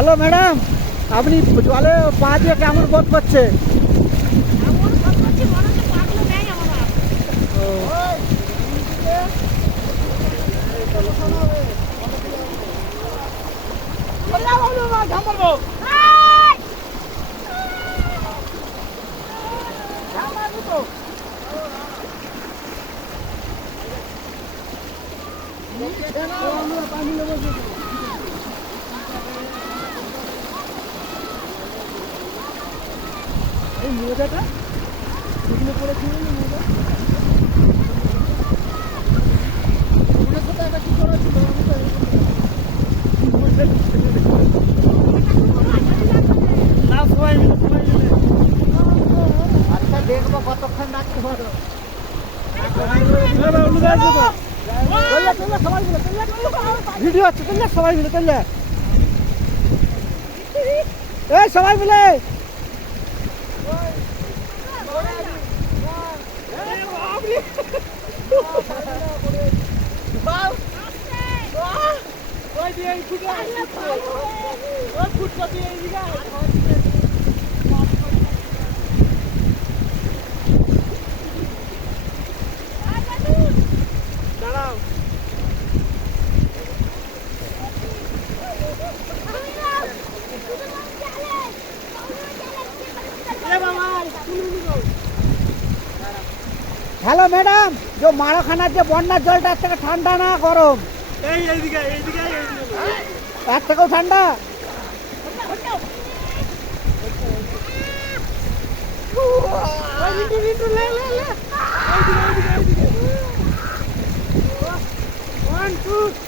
Hello madam, আপনি জলে পা দিয়ে কেমন বোধ করছে? এই মোজাটা এগুলো পরে ছিল না মোজা, ওটার সাথে একটা কি করা ছিল না, সবাই মিলে আচ্ছা দেখবো কতক্ষণ রাখতে পারো। ভিডিও আছে চললে সবাই মিলে চললে, এই সবাই মিলে দাঁড়াও। হ্যালো ম্যাডাম, যে মারাখানার যে বন্যার জলটা এর থেকে ঠান্ডা না গরম? এর থেকেও ঠান্ডা। One, two.